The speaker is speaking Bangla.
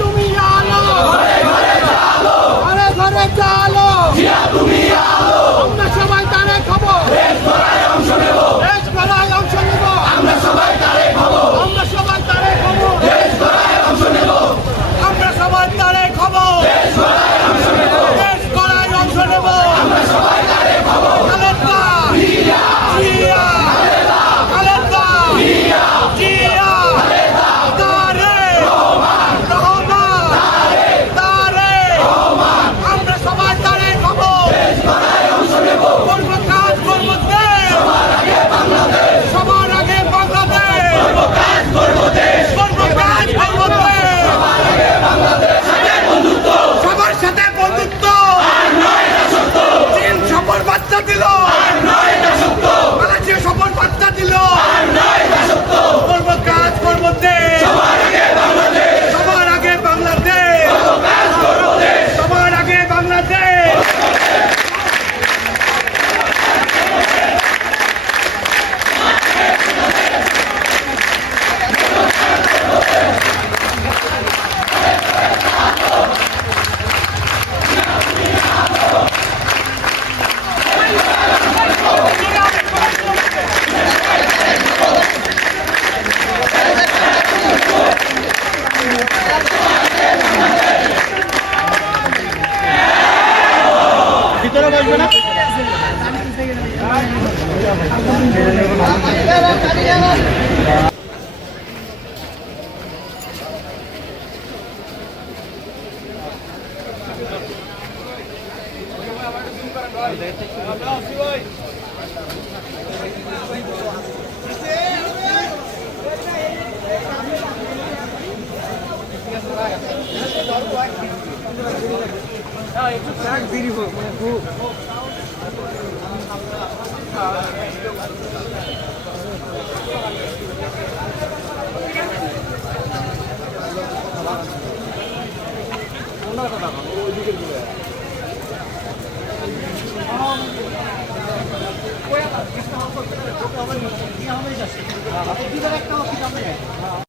তুমি আলো ঘরে ঘরে চালো তুমি আলো আমরা সবাই তারে খাবো দেশ গড়ায় অংশ নেব আমরা সবাই তারে খাবো দেশ গড়ায় অংশ নেব আমরা সবাই তারে খাবো দেশ গড়ায় অংশ নেব আমরা সবাই তারে খাবো খালেদা জিয়া খালেদা জিয়া ভিতরে বসবে না একটু ট্র্যাক দেরি হোক মানে খুব ওইদিকে